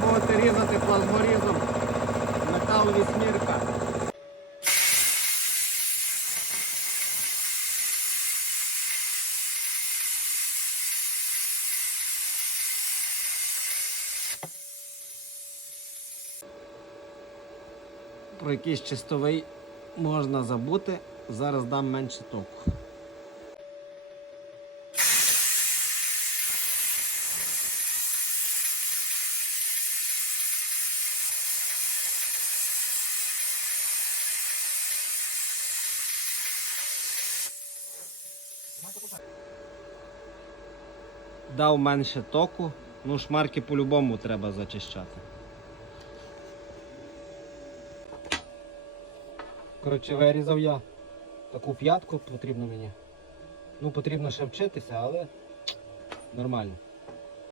пробувати різати плазморізом метал вісьмірка. Про якийсь чистовий можна забути. Зараз дам менше току. Дав менше току, ну шмарки по-любому треба зачищати. Коротше, вирізав я таку п'ятку потрібно мені. Ну, потрібно ще вчитися, але нормально.